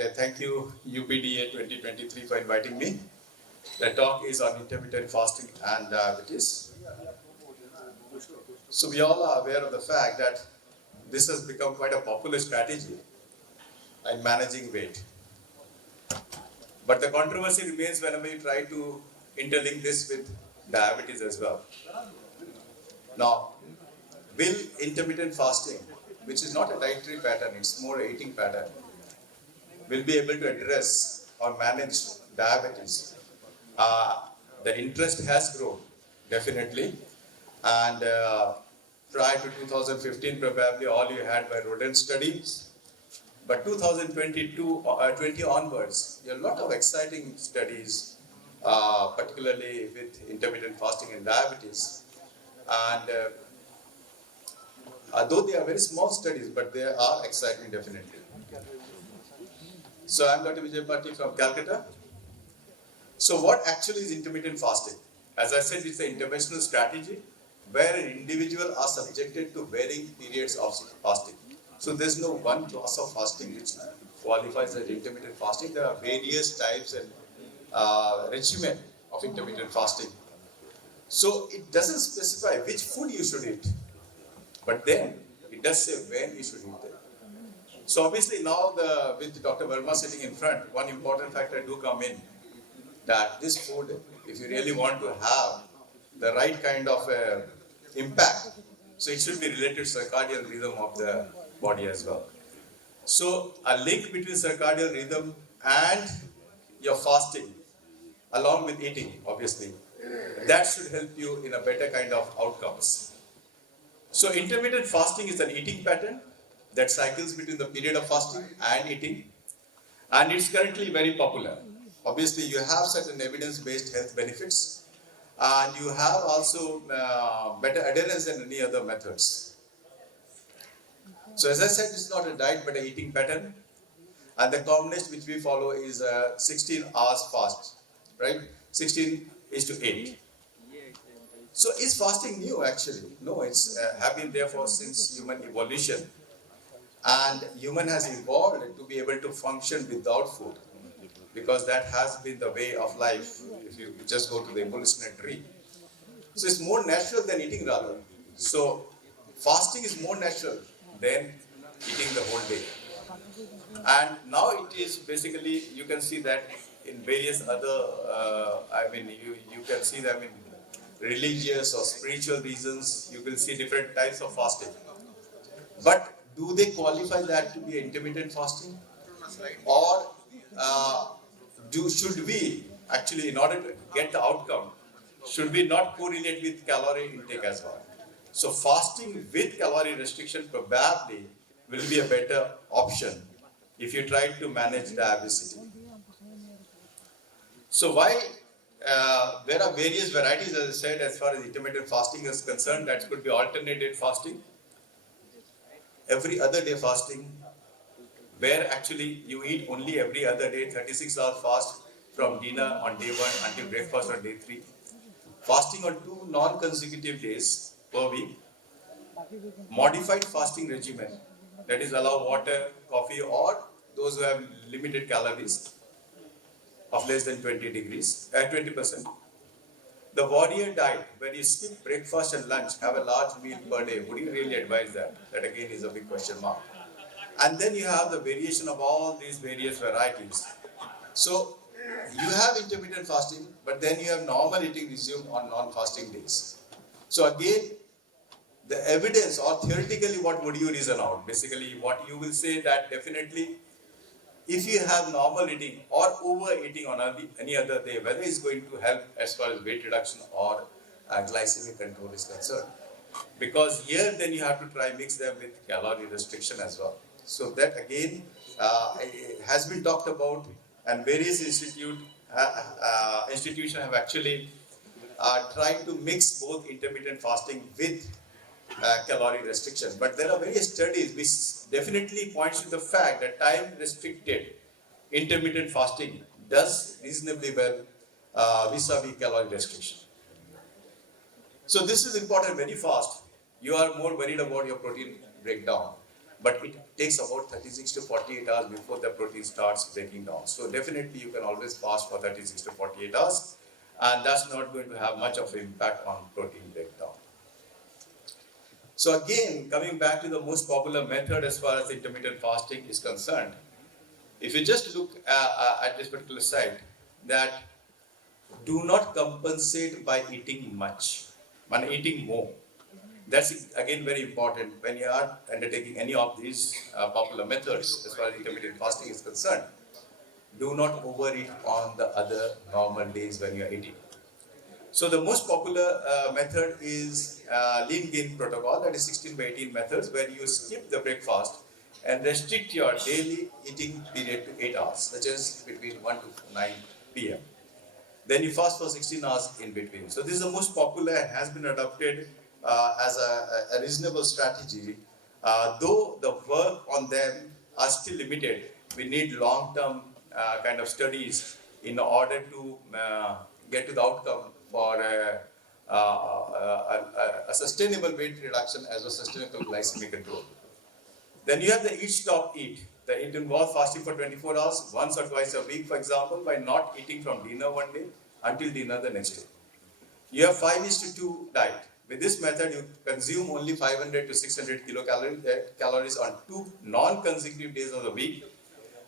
And thank you UPDA 2023 for inviting me. The talk is on intermittent fasting and diabetes. So we all are aware of the fact that this has become quite a popular strategy in managing weight. But the controversy remains whenever you try to interlink this with diabetes as well. Now, will intermittent fasting, which is not a dietary pattern, it's more an eating pattern, will be able to address or manage diabetes? The interest has grown, definitely. And prior to 2015, probably all you had were rodent studies. But 2022, 20 onwards, there are a lot of exciting studies, particularly with intermittent fasting and diabetes. And though they are very small studies, but they are exciting, definitely. So I'm Dr. Bijay Patni from Calcutta. So what actually is intermittent fasting? As I said, it's an interventional strategy where an individual are subjected to varying periods of fasting. So there's no one class of fasting which qualifies as intermittent fasting. There are various types and regimen of intermittent fasting. So it doesn't specify which food you should eat, but then it does say when you should eat them. So obviously now with Dr. Verma sitting in front, one important factor do come in, that this food, if you really want to have the right kind of impact, so it should be related to circadian rhythm of the body as well. So a link between circadian rhythm and your fasting, along with eating, obviously, that should help you in a better kind of outcomes. So intermittent fasting is an eating pattern that cycles between the period of fasting and eating, and it's currently very popular. Obviously, you have certain evidence-based health benefits, and you have also better adherence than any other methods. So as I said, this is not a diet but an eating pattern, and the commonest which we follow is 16 hours fast, right? 16 is to 8. So is fasting new actually? No, it's have been there for since human evolution, and human has evolved to be able to function without food, because that has been the way of life if you just go to the evolutionary tree. So it's more natural than eating rather. So fasting is more natural than eating the whole day. And now it is basically, you can see that in various other, you can see them in religious or spiritual reasons, you will see different types of fasting. But do they qualify that to be intermittent fasting? Or should we actually, in order to get the outcome, should we not correlate with calorie intake as well? So fasting with calorie restriction probably will be a better option if you try to manage diabetes. So why there are various varieties, as I said, as far as intermittent fasting is concerned. That could be alternative fasting, every other day fasting, where actually you eat only every other day, 36 hours fast from dinner on day 1 until breakfast on day 3. Fasting on 2 non-consecutive days per week. Modified fasting regimen, that is allow water, coffee, or those who have limited calories of less than 20%. The warrior diet, where you skip breakfast and lunch, have a large meal per day. Would you really advise that? That again is a big question mark. And then you have the variation of all these various varieties. So you have intermittent fasting, but then you have normal eating resumed on non-fasting days. So again, the evidence, or theoretically, what would you reason out? Basically, what you will say that definitely, if you have normal eating or overeating on any other day, whether it's going to help as far as weight reduction or glycemic control is concerned. Because here then you have to try mix them with calorie restriction as well. So that again has been talked about, and various institutions have actually tried to mix both intermittent fasting with calorie restriction. But there are various studies which definitely points to the fact that time restricted intermittent fasting does reasonably well vis-a-vis calorie restriction. So this is important very fast. You are more worried about your protein breakdown. but it takes about 36 to 48 hours before the protein starts breaking down. So definitely you can always fast for 36 to 48 hours, and that's not going to have much of an impact on protein breakdown. So again, coming back to the most popular method as far as intermittent fasting is concerned, if you just look at this particular site, that do not compensate by eating much, but eating more. That's again very important when you are undertaking any of these popular methods as far as intermittent fasting is concerned. Do not overeat on the other normal days when you are eating. So the most popular method is lean gain protocol, that is 16 by 18 methods, where you skip the breakfast and restrict your daily eating period to 8 hours, such as between 1 to 9 p.m. Then you fast for 16 hours in between. So this is the most popular and has been adopted as a reasonable strategy. Though the work on them are still limited, we need long-term kind of studies in order to get to the outcome for a sustainable weight reduction as well as sustainable glycemic control. Then you have the eat, stop, eat. It involves fasting for 24 hours, once or twice a week, for example, by not eating from dinner one day until dinner the next day. You have 5:2 diet. With this method, you consume only 500 to 600 calories on 2 non-consecutive days of the week,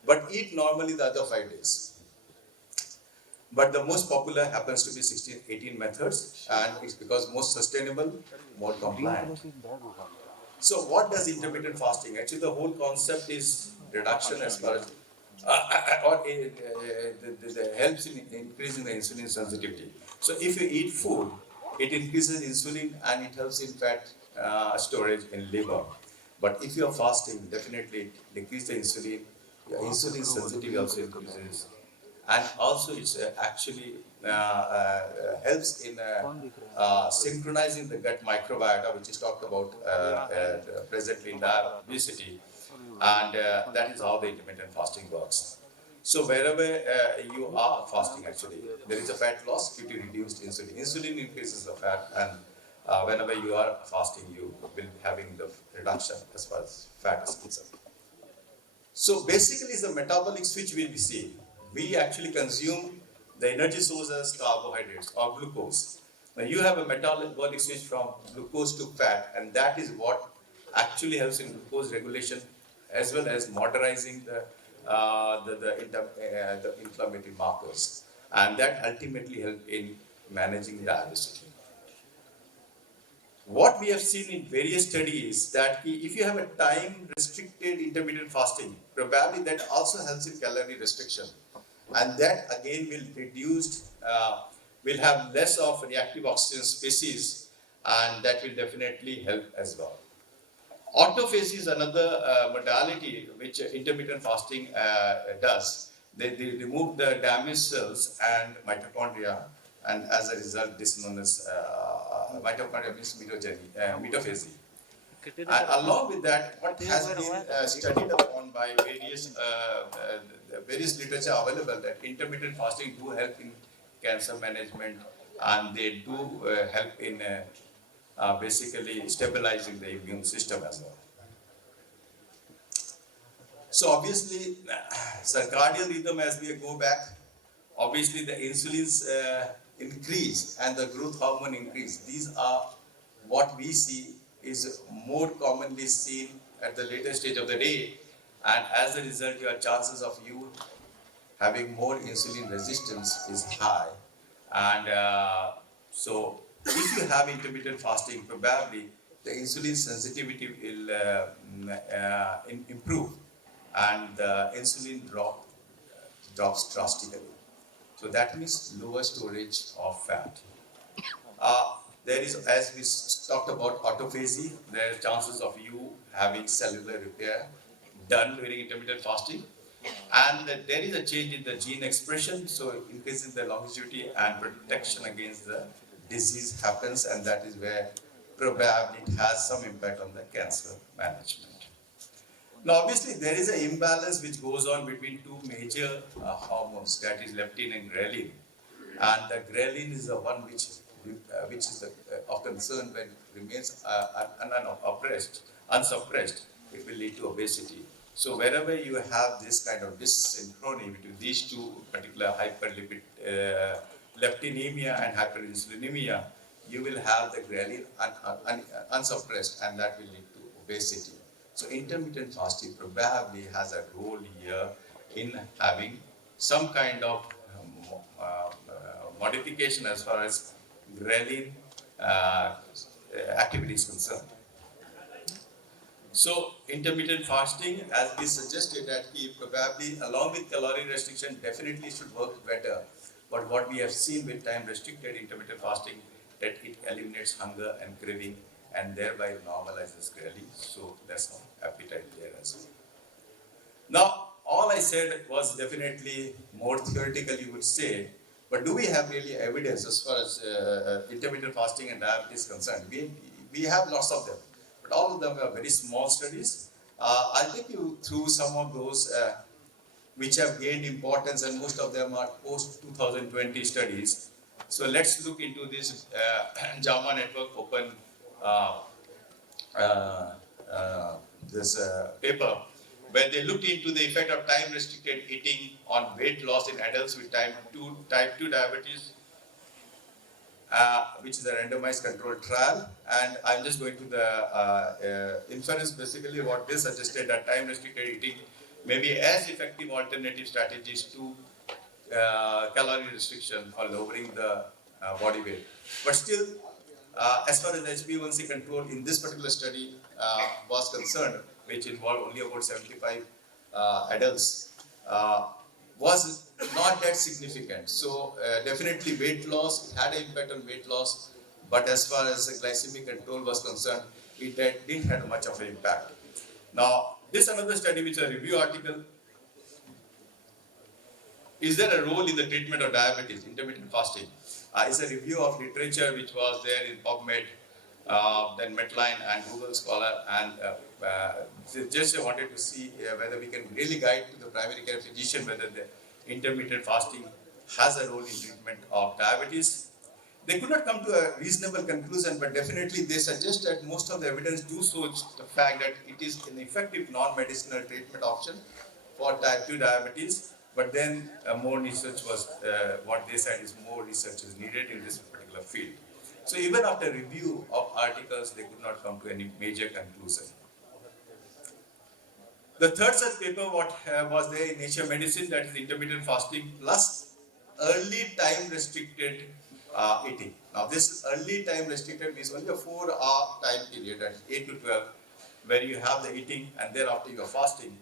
but eat normally the other 5 days. But the most popular happens to be 16-18 methods, and it's because most sustainable, more compliant. So what does intermittent fasting? Actually, the whole concept is reduction as far as helps in increasing the insulin sensitivity. So if you eat food, it increases insulin and it helps in fat storage in liver. But if you are fasting, definitely it decreases the insulin. Your insulin sensitivity also increases, and also it's actually helps in synchronizing the gut microbiota, which is talked about presently in obesity, and that is how the intermittent fasting works. So wherever you are fasting, actually, there is a fat loss due to reduced insulin. Insulin increases the fat, and whenever you are fasting, you will be having the reduction as far as fat is concerned. So basically, it's the metabolic switch we see. We actually consume the energy source as carbohydrates or glucose. Now you have a metabolic switch from glucose to fat, and that is what actually helps in glucose regulation as well as modernizing the inflammatory markers, and that ultimately help in managing diabetes. What we have seen in various studies that if you have a time restricted intermittent fasting, probably that also helps in calorie restriction, and that again will reduce, will have less of reactive oxygen species, and that will definitely help as well. Autophagy is another modality which intermittent fasting does. They remove the damaged cells and mitochondria, and as a result, this is known as mitochondria means mitophagy. And along with that, what has been studied upon by various literature available, that intermittent fasting do help in cancer management, and they do help in basically stabilizing the immune system as well. So obviously, circadian rhythm, as we go back, obviously the insulin's increase and the growth hormone increase. These are what we see is more commonly seen at the later stage of the day, and as a result, your chances of you having more insulin resistance is high. And so if you have intermittent fasting, probably the insulin sensitivity will improve, and the insulin drops drastically. So that means lower storage of fat. There is, as we talked about autophagy, there are chances of you having cellular repair done during intermittent fasting. And there is a change in the gene expression, so increasing the longevity and protection against the disease happens, and that is where probably it has some impact on the cancer management. Now, obviously, there is an imbalance which goes on between two major hormones, that is leptin and ghrelin. And the ghrelin is the one which is of concern when it remains unsuppressed. it will lead to obesity. So wherever you have this kind of dyssynchrony between these two particular hyperlipid leptinemia and hyperinsulinemia, you will have the ghrelin unsuppressed, and that will lead to obesity. So intermittent fasting probably has a role here in having some kind of modification as far as ghrelin activity is concerned. So intermittent fasting, as we suggested, that he probably along with calorie restriction definitely should work better. But what we have seen with time restricted intermittent fasting, that it eliminates hunger and craving and thereby normalizes ghrelin. So there's no appetite there as well. Now, all I said was definitely more theoretical, you would say, but do we have really evidence as far as intermittent fasting and diabetes is concerned? We have lots of them, but all of them are very small studies. I'll take you through some of those which have gained importance, and most of them are post-2020 studies. So let's look into this JAMA Network Open this paper, where they looked into the effect of time-restricted eating on weight loss in adults with type 2 diabetes, which is a randomized controlled trial. And I'm just going to the inference. Basically, what they suggested that time-restricted eating may be as effective alternative strategies to calorie restriction for lowering the body weight. But still, as far as HbA1c control in this particular study was concerned, which involved only about 75 adults, was not that significant. So definitely weight loss, it had an impact on weight loss, but as far as glycemic control was concerned, it didn't have much of an impact. Now, this another study, which is a review article. Is there a role in the treatment of diabetes, intermittent fasting? It's a review of literature which was there in PubMed, then Medline and Google Scholar, and just wanted to see whether we can really guide to the primary care physician whether the intermittent fasting has a role in treatment of diabetes. They could not come to a reasonable conclusion, but definitely they suggest that most of the evidence do show the fact that it is an effective non-medicinal treatment option for type 2 diabetes. But then more research was, what they said is more research is needed in this particular field. So even after review of articles, they could not come to any major conclusion. The third such paper what was there in Nature Medicine, that is intermittent fasting plus early time restricted eating. Now this early time restricted means only a 4-hour time period, at 8 to 12, where you have the eating and thereafter you are fasting,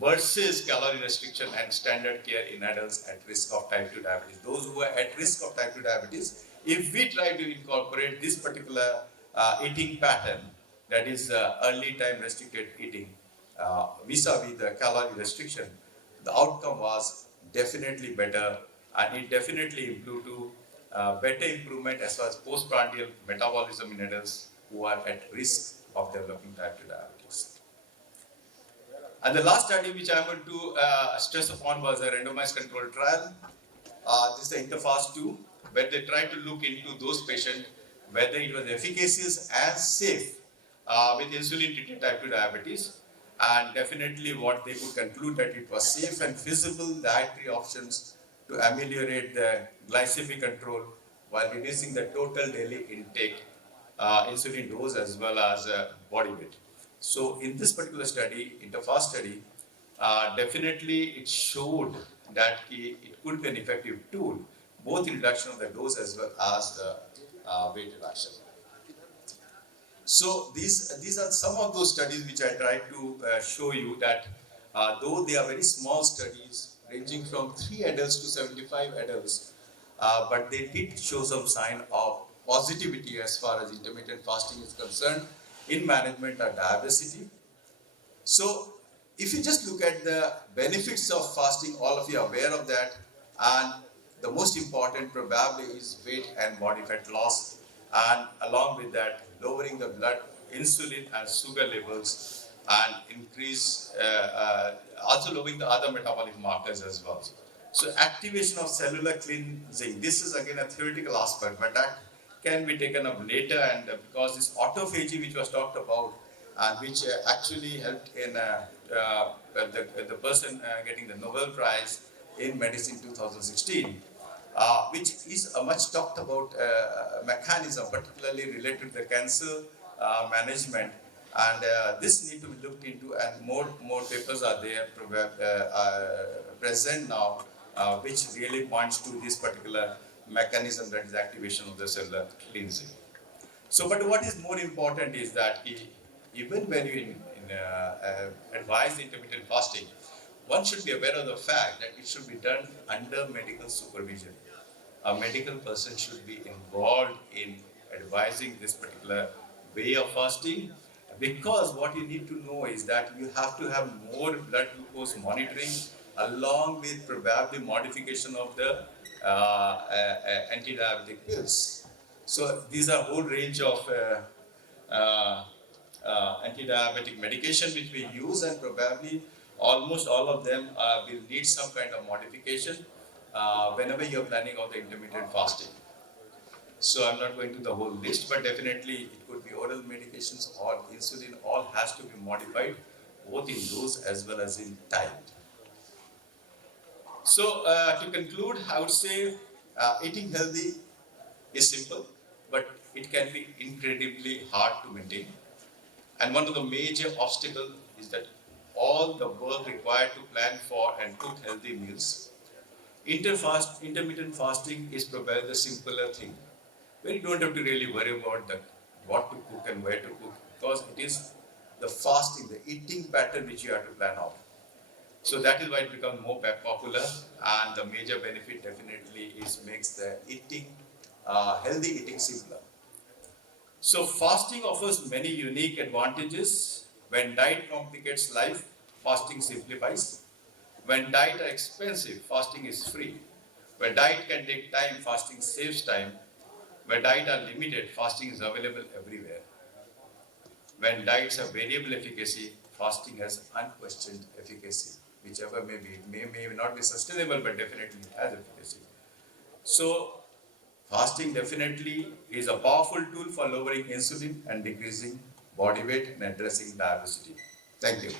versus calorie restriction and standard care in adults at risk of type 2 diabetes. Those who are at risk of type 2 diabetes, if we try to incorporate this particular eating pattern, that is early time restricted eating, vis-a-vis the calorie restriction, the outcome was definitely better, and it definitely improved to better improvement as far as postprandial metabolism in adults who are at risk of developing type 2 diabetes. And the last study which I am going to stress upon was a randomized controlled trial. This is the INTERFAST 2, where they tried to look into those patients whether it was efficacious and safe with insulin-treated type 2 diabetes. And definitely what they could conclude that it was safe and feasible dietary options to ameliorate the glycemic control while reducing the total daily intake, insulin dose as well as body weight. So in this particular study, INTERFAST study, definitely it showed that it could be an effective tool, both in reduction of the dose as well as the weight reduction. So these are some of those studies which I tried to show you that though they are very small studies ranging from 3 adults to 75 adults, but they did show some sign of positivity as far as intermittent fasting is concerned in management of diabetes. So if you just look at the benefits of fasting, all of you are aware of that, and the most important probably is weight and body fat loss, and along with that lowering the blood insulin and sugar levels, and increase also lowering the other metabolic markers as well. So activation of cellular cleansing, this is again a theoretical aspect, but that can be taken up later, and because this autophagy which was talked about, and which actually helped in the person getting the Nobel Prize in Medicine 2016, which is a much talked about mechanism, particularly related to the cancer management. And this need to be looked into, and more papers are there present now, which really points to this particular mechanism, that is activation of the cellular cleansing. So, but what is more important is that even when you advise intermittent fasting, one should be aware of the fact that it should be done under medical supervision. A medical person should be involved in advising this particular way of fasting, because what you need to know is that you have to have more blood glucose monitoring along with probably modification of the anti-diabetic pills. So these are a whole range of anti-diabetic medication which we use, and probably almost all of them will need some kind of modification whenever you're planning out the intermittent fasting. So I'm not going to the whole list, but definitely it could be oral medications or insulin, all has to be modified both in dose as well as in time. So to conclude, I would say eating healthy is simple, but it can be incredibly hard to maintain. And one of the major obstacles is that all the work required to plan for and cook healthy meals. Intermittent fasting is probably the simpler thing, where you don't have to really worry about what to cook and where to cook, because it is the fasting, the eating pattern which you have to plan out. So that is why it becomes more popular, and the major benefit definitely is makes the eating, healthy eating simpler. So fasting offers many unique advantages. When diet complicates life, fasting simplifies. When diet are expensive, fasting is free. When diet can take time, fasting saves time. When diet are limited, fasting is available everywhere. When diets have variable efficacy, fasting has unquestioned efficacy. Whichever may be, it may not be sustainable, but definitely has efficacy. So fasting definitely is a powerful tool for lowering insulin and decreasing body weight and addressing diabetes. Thank you.